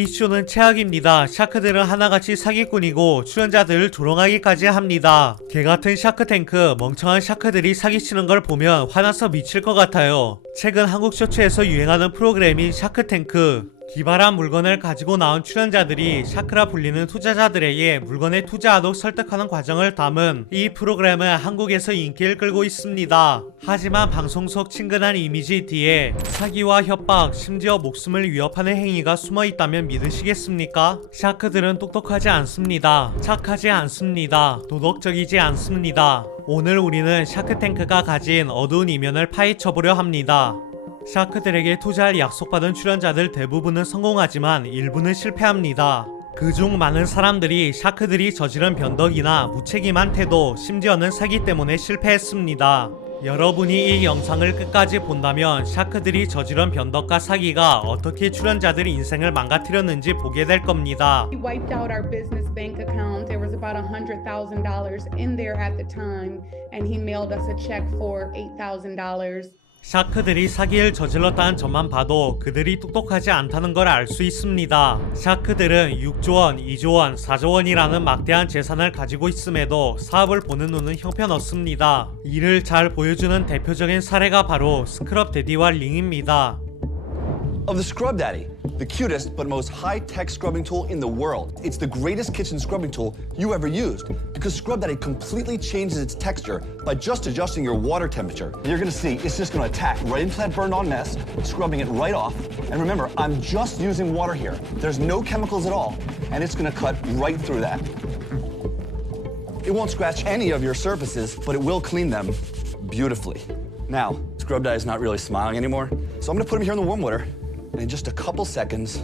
이슈는 최악입니다. 샤크들은 하나같이 사기꾼이고 출연자들을 조롱하기까지 합니다. 개같은 샤크탱크, 멍청한 샤크들이 사기치는 걸 보면 화나서 미칠 것 같아요. 최근 한국 쇼츠에서 유행하는 프로그램인 샤크탱크. 기발한 물건을 가지고 나온 출연자들이 샤크라 불리는 투자자들에게 물건에 투자하도록 설득하는 과정을 담은 이 프로그램은 한국에서 인기를 끌고 있습니다. 하지만 방송 속 친근한 이미지 뒤에 사기와 협박, 심지어 목숨을 위협하는 행위가 숨어 있다면 믿으시겠습니까? 샤크들은 똑똑하지 않습니다. 착하지 않습니다. 도덕적이지 않습니다. 오늘 우리는 샤크탱크가 가진 어두운 이면을 파헤쳐보려 합니다. 샤크들에게 투자할 약속받은 출연자들 대부분은 성공하지만 일부는 실패합니다. 그중 많은 사람들이 샤크들이 저지른 변덕이나 무책임한 태도, 심지어는 사기 때문에 실패했습니다. 여러분이 이 영상을 끝까지 본다면 샤크들이 저지른 변덕과 사기가 어떻게 출연자들 인생을 망가뜨렸는지 보게 될 겁니다. He wiped out our business bank account. There was about $100,000 in there at the time, and he mailed us a check for $8,000. 샤크들이 사기를 저질렀다는 점만 봐도 그들이 똑똑하지 않다는 걸 알 수 있습니다. 샤크들은 6조 원, 2조 원, 4조 원이라는 막대한 재산을 가지고 있음에도 사업을 보는 눈은 형편없습니다. 이를 잘 보여주는 대표적인 사례가 바로 스크럽 데디와 링입니다. Of the Scrub Daddy, the cutest but most high-tech scrubbing tool in the world. It's the greatest kitchen scrubbing tool you ever used because Scrub Daddy completely changes its texture by just adjusting your water temperature. You're gonna see it's just gonna attack right into that burned-on mess, scrubbing it right off. And remember, I'm just using water here. There's no chemicals at all, and it's gonna cut right through that. It won't scratch any of your surfaces, but it will clean them beautifully. Now, Scrub Daddy's not really smiling anymore, so I'm gonna put him here in the warm water. And in just a couple seconds,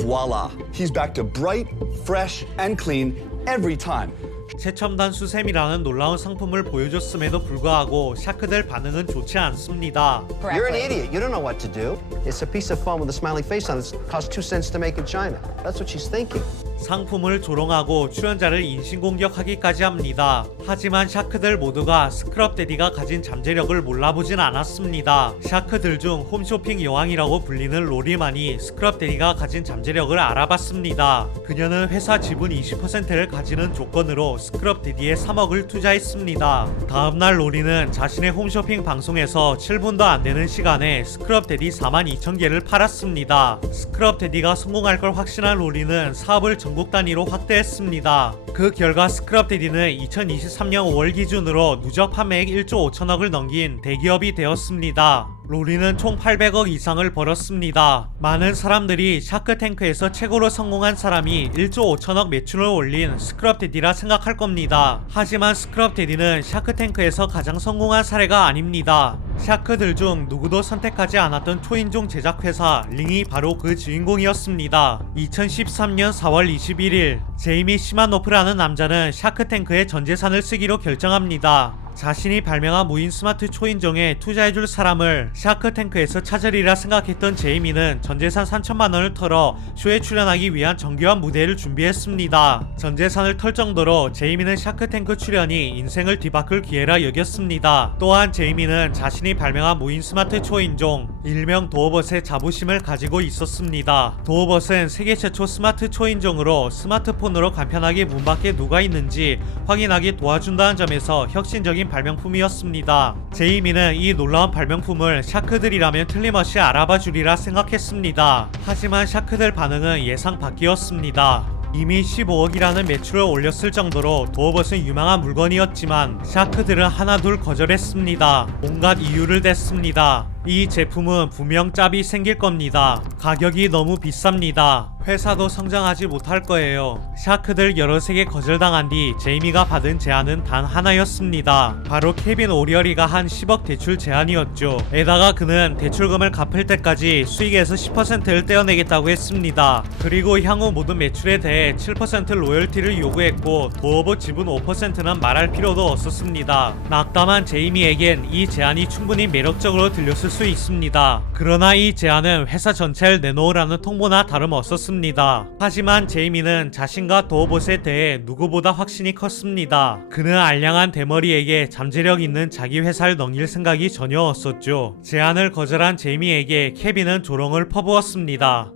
voila, he's back to bright, fresh, and clean every time. 최첨단 수세미라는 놀라운 상품을 보여줬음에도 불구하고 샤크들 반응은 좋지 않습니다. You're an idiot. You don't know what to do. It's a piece of foam with a smiley face on it. It costs 2 cents to make in China. That's what she's thinking. 상품을 조롱하고 출연자를 인신공격하기까지 합니다. 하지만 샤크들 모두가 스크럽 데디가 가진 잠재력을 몰라보진 않았습니다. 샤크들 중 홈쇼핑 여왕이라고 불리는 로리만이 스크럽 데디가 가진 잠재력을 알아봤습니다. 그녀는 회사 지분 20%를 가지는 조건으로 스크럽 데디에 3억을 투자했습니다. 다음날 로리는 자신의 홈쇼핑 방송에서 7분도 안 되는 시간에 스크럽 데디 42,000개를 팔았습니다. 스크럽 데디가 성공할 걸 확신한 로리는 사업을 전국 단위로 확대했습니다. 그 결과 스크럽 데디는 2023년 5월 기준으로 누적 판매액 1조 5천억을 넘긴 대기업이 되었습니다. 로리는 총 800억 이상을 벌었습니다. 많은 사람들이 샤크탱크에서 최고로 성공한 사람이 1조 5천억 매출을 올린 스크럽 데디라 생각할 겁니다. 하지만 스크럽 데디는 샤크탱크에서 가장 성공한 사례가 아닙니다. 샤크들 중 누구도 선택하지 않았던 초인종 제작회사 링이 바로 그 주인공이었습니다. 2013년 4월 21일 제이미 시마노프라는 남자는 샤크탱크에 전 재산을 쓰기로 결정합니다. 자신이 발명한 무인 스마트 초인종에 투자해줄 사람을 샤크탱크에서 찾으리라 생각했던 제이미는 전재산 3천만원을 털어 쇼에 출연하기 위한 정교한 무대를 준비했습니다. 전재산을 털 정도로 제이미는 샤크탱크 출연이 인생을 뒤바꿀 기회라 여겼습니다. 또한 제이미는 자신이 발명한 무인 스마트 초인종 일명 도어벗의 자부심을 가지고 있었습니다. 도어벗은 세계 최초 스마트 초인종으로 스마트폰으로 간편하게 문 밖에 누가 있는지 확인하게 도와준다는 점에서 혁신적인 발명품이었습니다. 제이미는 이 놀라운 발명품을 샤크들이라면 틀림없이 알아봐 주리라 생각했습니다. 하지만 샤크들 반응은 예상 밖이었습니다. 이미 15억이라는 매출을 올렸을 정도로 도어벗은 유망한 물건이었지만 샤크들은 하나둘 거절했습니다. 온갖 이유를 댔습니다. 이 제품은 분명 짭이 생길 겁니다. 가격이 너무 비쌉니다. 회사도 성장하지 못할 거예요. 샤크들 여러 세계 거절당한 뒤 제이미가 받은 제안은 단 하나였습니다. 바로 케빈 오리어리가 한 10억 대출 제안이었죠. 에다가 그는 대출금을 갚을 때까지 수익에서 10%를 떼어내겠다고 했습니다. 그리고 향후 모든 매출에 대해 7% 로열티를 요구했고 도어벗 지분 5%는 말할 필요도 없었습니다. 낙담한 제이미에겐 이 제안이 충분히 매력적으로 들렸을 수 있습니다. 그러나 이 제안은 회사 전체를 내놓으라는 통보나 다름없었습니다. 하지만 제이미는 자신과 도어봇에 대해 누구보다 확신이 컸습니다. 그는 알량한 대머리에게 잠재력 있는 자기 회사를 넘길 생각이 전혀 없었죠. 제안을 거절한 제이미에게 케빈은 조롱을 퍼부었습니다.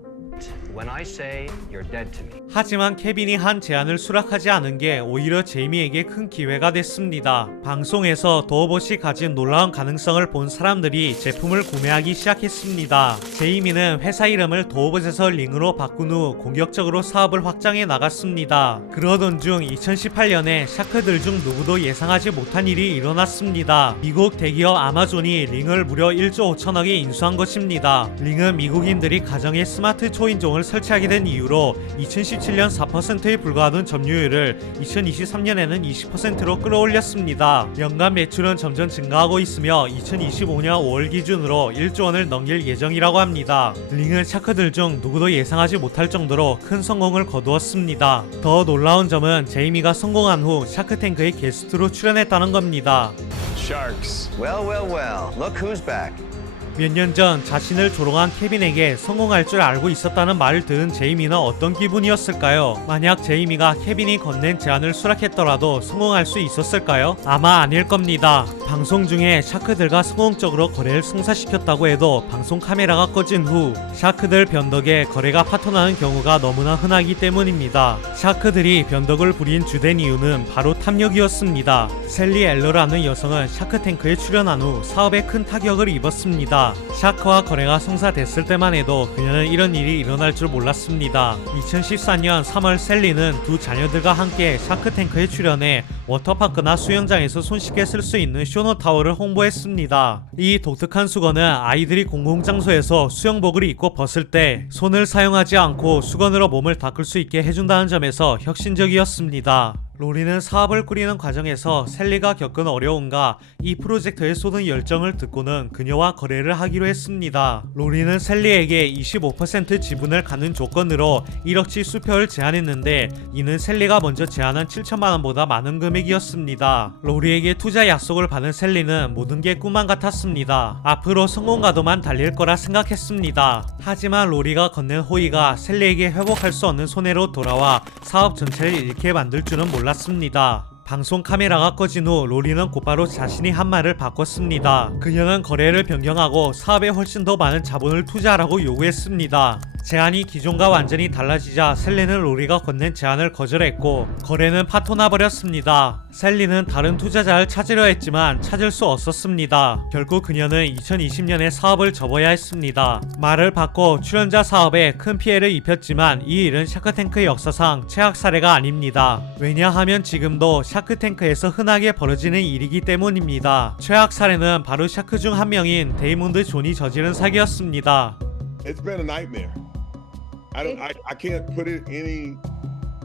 When I say you're dead to me. 하지만 케빈이 한 제안을 수락하지 않은 게 오히려 제이미에게 큰 기회가 됐습니다. 방송에서 도어봇이 가진 놀라운 가능성을 본 사람들이 제품을 구매하기 시작했습니다. 제이미는 회사 이름을 도어봇에서 링으로 바꾼 후 공격적으로 사업을 확장해 나갔습니다. 그러던 중 2018년에 샤크들 중 누구도 예상하지 못한 일이 일어났습니다. 미국 대기업 아마존이 링을 무려 1조 5천억에 인수한 것입니다. 링은 미국인들이 가정에 스마트 초인종을 설치하게 된 이유로 2017년 4%에 불과하던 점유율을 2023년에는 20%로 끌어올렸습니다. 연간 매출은 점점 증가하고 있으며 2025년 5월 기준으로 1조 원을 넘길 예정이라고 합니다. 링은 샤크들 중 누구도 예상하지 못할 정도로 큰 성공을 거두었습니다. 더 놀라운 점은 제이미가 성공한 후 샤크탱크의 게스트로 출연했다는 겁니다. Sharks. Well, well, well. Look who's back. 몇 년 전 자신을 조롱한 케빈에게 성공할 줄 알고 있었다는 말을 들은 제이미는 어떤 기분이었을까요? 만약 제이미가 케빈이 건넨 제안을 수락했더라도 성공할 수 있었을까요? 아마 아닐 겁니다. 방송 중에 샤크들과 성공적으로 거래를 성사시켰다고 해도 방송 카메라가 꺼진 후 샤크들 변덕에 거래가 파토나는 경우가 너무나 흔하기 때문입니다. 샤크들이 변덕을 부린 주된 이유는 바로 탐욕이었습니다. 셀리 엘러라는 여성은 샤크탱크에 출연한 후 사업에 큰 타격을 입었습니다. 샤크와 거래가 성사됐을 때만 해도 그녀는 이런 일이 일어날 줄 몰랐습니다. 2014년 3월 셀리는 두 자녀들과 함께 샤크탱크에 출연해 워터파크나 수영장에서 손쉽게 쓸 수 있는 쇼노타워를 홍보했습니다. 이 독특한 수건은 아이들이 공공장소에서 수영복을 입고 벗을 때 손을 사용하지 않고 수건으로 몸을 닦을 수 있게 해준다는 점에서 혁신적이었습니다. 로리는 사업을 꾸리는 과정에서 셀리가 겪은 어려움과 이 프로젝트에 쏟은 열정을 듣고는 그녀와 거래를 하기로 했습니다. 로리는 셀리에게 25% 지분을 갖는 조건으로 1억치 수표를 제안했는데 이는 셀리가 먼저 제안한 7천만 원보다 많은 금액이었습니다. 로리에게 투자 약속을 받은 셀리는 모든 게 꿈만 같았습니다. 앞으로 성공가도만 달릴 거라 생각했습니다. 하지만 로리가 건넨 호의가 셀리에게 회복할 수 없는 손해로 돌아와 사업 전체를 잃게 만들 줄은 몰랐습니다. 방송 카메라가 꺼진 후 로리는 곧바로 자신이 한 말을 바꿨습니다. 그녀는 거래를 변경하고 사업에 훨씬 더 많은 자본을 투자하라고 요구했습니다. 제안이 기존과 완전히 달라지자 셀리는 로리가 건넨 제안을 거절했고 거래는 파토나 버렸습니다. 셀리는 다른 투자자를 찾으려 했지만 찾을 수 없었습니다. 결국 그녀는 2020년에 사업을 접어야 했습니다. 말을 바꿔 출연자 사업에 큰 피해를 입혔지만 이 일은 샤크탱크의 역사상 최악 사례가 아닙니다. 왜냐하면 지금도 샤크탱크에서 흔하게 벌어지는 일이기 때문입니다. 최악 사례는 바로 샤크 중 한 명인 데이몬드 존이 저지른 사기였습니다. It's been a nightmare. I can't put it any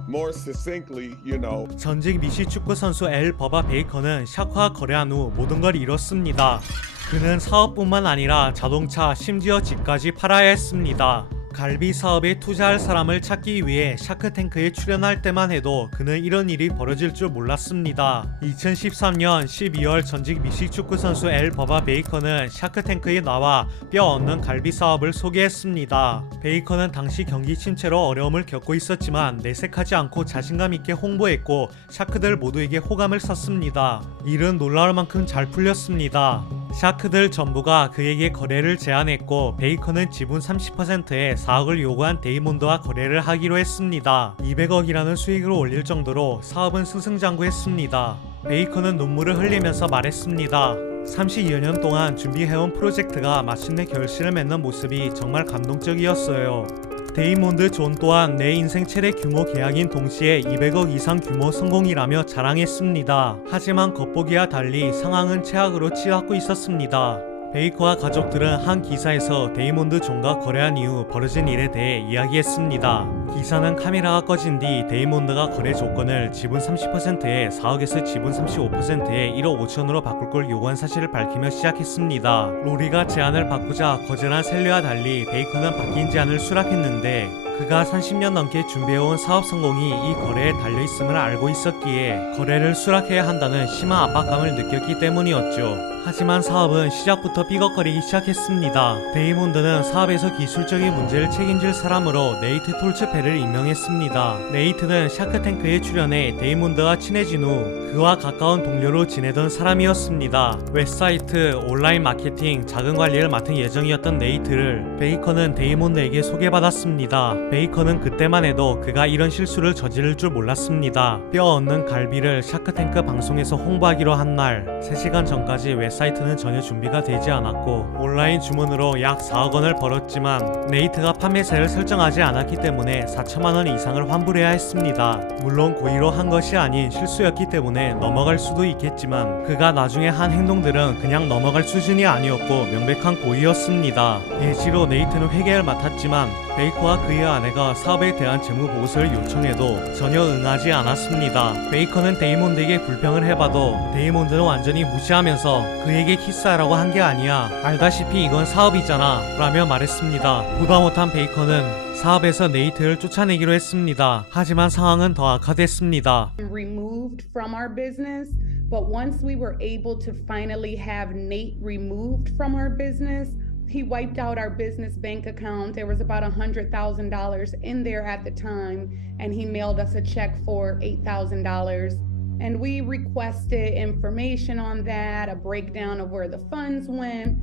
more succinctly, you know. 전직 미시 축구 선수 엘 버바 베이커는 샤크와 거래한 후 모든 걸 잃었습니다. 그는 사업뿐만 아니라 자동차, 심지어 집까지 팔아야 했습니다. 갈비 사업에 투자할 사람을 찾기 위해 샤크탱크에 출연할 때만 해도 그는 이런 일이 벌어질 줄 몰랐습니다. 2013년 12월 전직 미식 축구 선수 엘 버바 베이커는 샤크탱크에 나와 뼈 얻는 갈비 사업을 소개했습니다. 베이커는 당시 경기 침체로 어려움을 겪고 있었지만 내색하지 않고 자신감 있게 홍보했고 샤크들 모두에게 호감을 샀습니다. 일은 놀라울 만큼 잘 풀렸습니다. 샤크들 전부가 그에게 거래를 제안했고 베이커는 지분 30%에 4억을 요구한 데이몬드와 거래를 하기로 했습니다. 200억이라는 수익을 올릴 정도로 사업은 승승장구했습니다. 베이커는 눈물을 흘리면서 말했습니다. 32여 년 동안 준비해온 프로젝트가 마침내 결실을 맺는 모습이 정말 감동적이었어요. 데이몬드 존 또한 내 인생 최대 규모 계약인 동시에 200억 이상 규모 성공이라며 자랑했습니다. 하지만 겉보기와 달리 상황은 최악으로 치닫고 있었습니다. 베이커와 가족들은 한 기사에서 데이몬드 존과 거래한 이후 벌어진 일에 대해 이야기했습니다. 기사는 카메라가 꺼진 뒤 데이몬드가 거래 조건을 지분 30%에 4억에서 지분 35%에 1억 5천으로 바꿀 걸 요구한 사실을 밝히며 시작했습니다. 로리가 제안을 바꾸자 거절한 셀리와 달리 베이커는 바뀐 제안을 수락했는데 그가 30년 넘게 준비해온 사업 성공이 이 거래에 달려있음을 알고 있었기에 거래를 수락해야 한다는 심한 압박감을 느꼈기 때문이었죠. 하지만 사업은 시작부터 삐걱거리기 시작했습니다. 데이몬드는 사업에서 기술적인 문제를 책임질 사람으로 네이트 톨츠페를 임명했습니다. 네이트는 샤크탱크에 출연해 데이몬드와 친해진 후 그와 가까운 동료로 지내던 사람이었습니다. 웹사이트, 온라인 마케팅, 자금 관리를 맡은 예정이었던 네이트를 베이커는 데이몬드에게 소개받았습니다. 베이커는 그때만 해도 그가 이런 실수를 저지를 줄 몰랐습니다. 뼈 없는 갈비를 샤크탱크 방송에서 홍보하기로 한 날 3시간 전까지 웹사이트는 전혀 준비가 되지 않았고 온라인 주문으로 약 4억 원을 벌었지만 네이트가 판매사를 설정하지 않았기 때문에 4천만 원 이상을 환불해야 했습니다. 물론 고의로 한 것이 아닌 실수였기 때문에 넘어갈 수도 있겠지만 그가 나중에 한 행동들은 그냥 넘어갈 수준이 아니었고 명백한 고의였습니다. 예시로 네이트는 회계를 맡았지만 베이커와 그의 아내가 사업에 대한 재무 보고서를 요청해도 전혀 응하지 않았습니다. 베이커는 데이몬드에게 불평을 해봐도 데이몬드는 완전히 무시하면서 그에게 키스하라고 한 게 아니야. 알다시피 이건 사업이잖아. 라며 말했습니다. 보다 못한 베이커는 사업에서 네이트를 쫓아내기로 했습니다. 하지만 상황은 더 악화됐습니다. removed from our business. But once we were able to finally have Nate removed from our business, he wiped out our business bank account. There was about $100,000 in there at the time, and he mailed us a check for $8,000. And we requested information on that, a breakdown of where the funds went.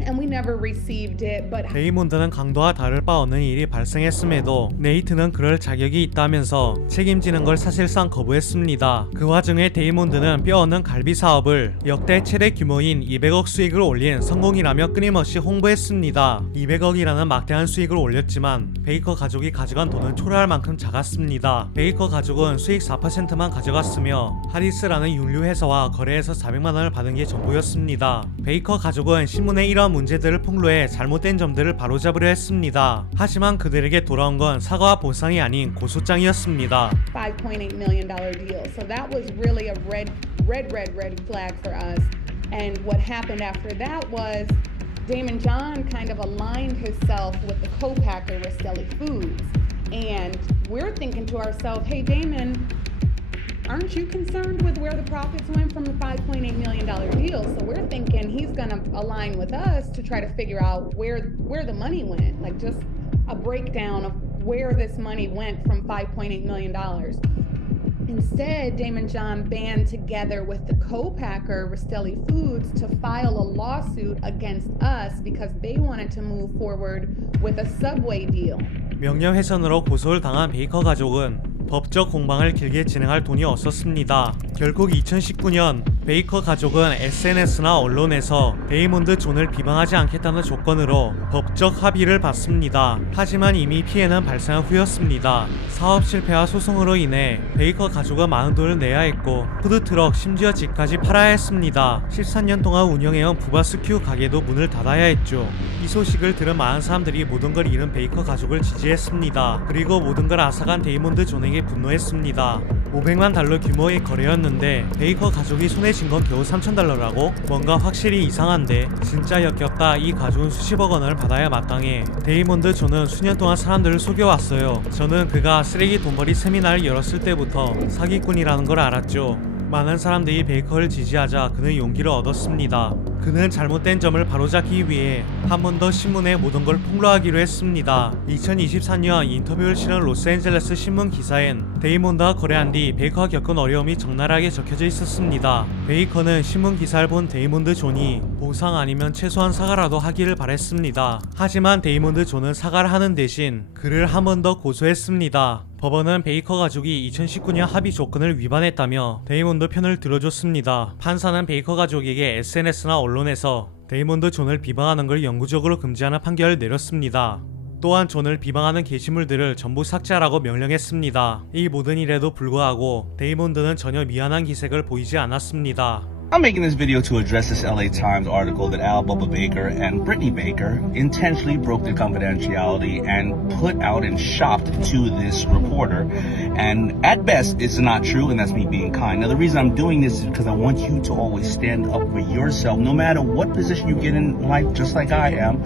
And we never received it, but 데이몬드는 강도와 다를 바 없는 일이 발생했음에도 네이트는 그럴 자격이 있다면서 책임지는 걸 사실상 거부했습니다. 그 와중에 데이몬드는 뼈 없는 갈비 사업을 역대 최대 규모인 200억 수익을 올린 성공이라며 끊임없이 홍보했습니다. 200억이라는 막대한 수익을 올렸지만 베이커 가족이 가져간 돈은 초라할 만큼 작았습니다. 베이커 가족은 수익 4%만 가져갔으며 하리스라는 윤류 회사와 거래해서 400만 원을 받은 게 전부였습니다. 베이커 가족은 신문에 이러한 문제들을 폭로해 잘못된 점들을 바로잡으려 했습니다. 하지만 그들에게 돌아온 건 사과와 보상이 아닌 고소장이었습니다. $5.8 million deal. So that was really a red flag for us. And what happened after that was Damon John kind of aligned himself with the co-packer Rastelli Foods. And we're thinking to ourselves, hey Damon, aren't you concerned with where the profits went from the $5.8 million deal? So we're thinking he's gonna align with us to try to figure out where the money went, like just a breakdown of where this money went from $5.8 million. Instead, Damon John band together with the co-packer Rastelli Foods to file a lawsuit against us because they wanted to move forward with a Subway deal. 명예훼손으로 고소를 당한 베이커 가족은 법적 공방을 길게 진행할 돈이 없었습니다. 결국 2019년 베이커 가족은 SNS나 언론에서 데이몬드 존을 비방하지 않겠다는 조건으로 법적 합의를 받습니다. 하지만 이미 피해는 발생한 후였습니다. 사업 실패와 소송으로 인해 베이커 가족은 많은 돈을 내야 했고 푸드트럭 심지어 집까지 팔아야 했습니다. 13년 동안 운영해온 부바스큐 가게도 문을 닫아야 했죠. 이 소식을 들은 많은 사람들이 모든 걸 잃은 베이커 가족을 지지했습니다. 그리고 모든 걸 앗아간 데이몬드 존에게 분노했습니다. $500만 규모의 거래였는데 베이커 가족이 손에 쥔 건 겨우 $3,000라고? 뭔가 확실히 이상한데 진짜 역겹다. 이 가족은 수십억 원을 받아야 마땅해. 데이몬드 존은 수년 동안 사람들을 속여왔어요. 저는 그가 쓰레기 돈벌이 세미나를 열었을 때부터 사기꾼이라는 걸 알았죠. 많은 사람들이 베이커를 지지하자 그는 용기를 얻었습니다. 그는 잘못된 점을 바로잡기 위해 한 번 더 신문에 모든 걸 폭로하기로 했습니다. 2024년 인터뷰를 실은 로스앤젤레스 신문 기사엔 데이몬드와 거래한 뒤 베이커가 겪은 어려움이 적나라하게 적혀져 있었습니다. 베이커는 신문 기사를 본 데이몬드 존이 보상 아니면 최소한 사과라도 하기를 바랬습니다. 하지만 데이몬드 존은 사과를 하는 대신 그를 한 번 더 고소했습니다. 법원은 베이커 가족이 2019년 합의 조건을 위반했다며 데이몬드 편을 들어줬습니다. 판사는 베이커 가족에게 SNS나 언론에서 데이몬드 존을 비방하는 걸 영구적으로 금지하는 판결을 내렸습니다. 또한 존을 비방하는 게시물들을 전부 삭제하라고 명령했습니다. 이 모든 일에도 불구하고 데이몬드는 전혀 미안한 기색을 보이지 않았습니다. I'm making this video to address this LA Times article that Al Bubba Baker and Brittany Baker intentionally broke the confidentiality and put out and shopped to this reporter. And at best, it's not true, and that's me being kind. Now, the reason I'm doing this is because I want you to always stand up for yourself, no matter what position you get in life, just like I am.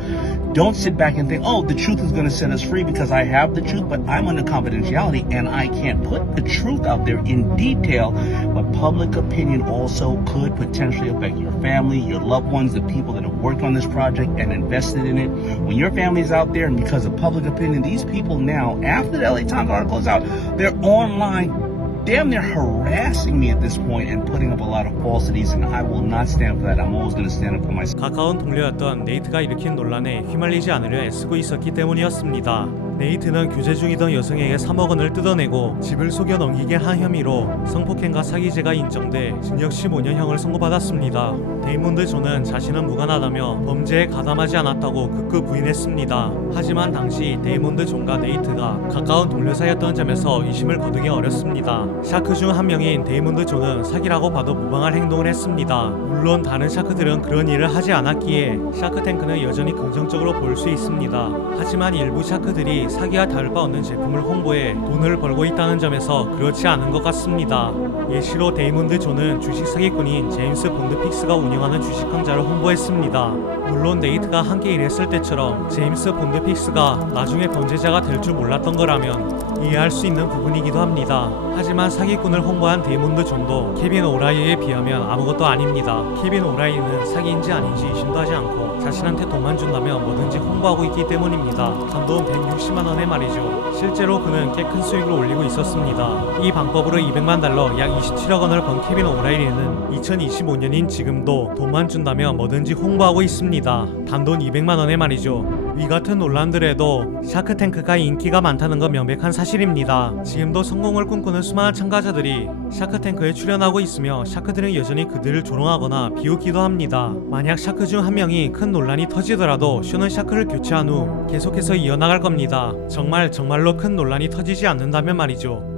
Don't sit back and think, oh, the truth is going to set us free because I have the truth, but I'm under confidentiality and I can't put the truth out there in detail. But public opinion also could potentially affect your family, your loved ones, the people that have worked on this project and invested in it. When your family's out there and because of public opinion, these people now, after the LA Times article is out, they're online damn near harassing me at this point and putting up a lot of falsities, and I will not stand for that. I'm always going to stand up for myself. 가까운 동료였던 네이트가 일으킨 논란에 휘말리지 않으려 애쓰고 있었기 때문이었습니다. 네이트는 교제 중이던 여성에게 3억 원을 뜯어내고 집을 속여 넘기게 한 혐의로 성폭행과 사기죄가 인정돼 징역 15년형을 선고받았습니다. 데이몬드 존은 자신은 무관하다며 범죄에 가담하지 않았다고 극구 부인했습니다. 하지만 당시 데이몬드 존과 네이트가 가까운 동료 사이였던 점에서 의심을 거두기 어렵습니다. 샤크 중 한 명인 데이몬드 존은 사기라고 봐도 무방할 행동을 했습니다. 물론 다른 샤크들은 그런 일을 하지 않았기에 샤크탱크는 여전히 긍정적으로 볼 수 있습니다. 하지만 일부 샤크들이 사기와 다를 바 없는 제품을 홍보해 돈을 벌고 있다는 점에서 그렇지 않은 것 같습니다. 예시로 데이몬드 존은 주식 사기꾼인 제임스 본드 픽스가 운영하는 주식강좌를 홍보했습니다. 물론 네이트가 함께 일했을 때처럼 제임스 본드 픽스가 나중에 범죄자가 될 줄 몰랐던 거라면 이해할 수 있는 부분이기도 합니다. 하지만 사기꾼을 홍보한 데이몬드 존도 케빈 오라이에 비하면 아무것도 아닙니다. 케빈 오라이는 사기인지 아닌지 의심도 하지 않고 자신한테 돈만 준다면 뭐든지 홍보하고 있기 때문입니다. 단돈 160만 원에 말이죠. 실제로 그는 꽤 큰 수익을 올리고 있었습니다. 이 방법으로 200만 달러 약 27억 원을 번 케빈 오라이리는 2025년인 지금도 돈만 준다면 뭐든지 홍보하고 있습니다. 단돈 200만 원에 말이죠. 위 같은 논란들에도 샤크탱크가 인기가 많다는 건 명백한 사실입니다. 지금도 성공을 꿈꾸는 수많은 참가자들이 샤크탱크에 출연하고 있으며 샤크들은 여전히 그들을 조롱하거나 비웃기도 합니다. 만약 샤크 중 한 명이 큰 논란이 터지더라도 쇼는 샤크를 교체한 후 계속해서 이어나갈 겁니다. 정말로 큰 논란이 터지지 않는다면 말이죠.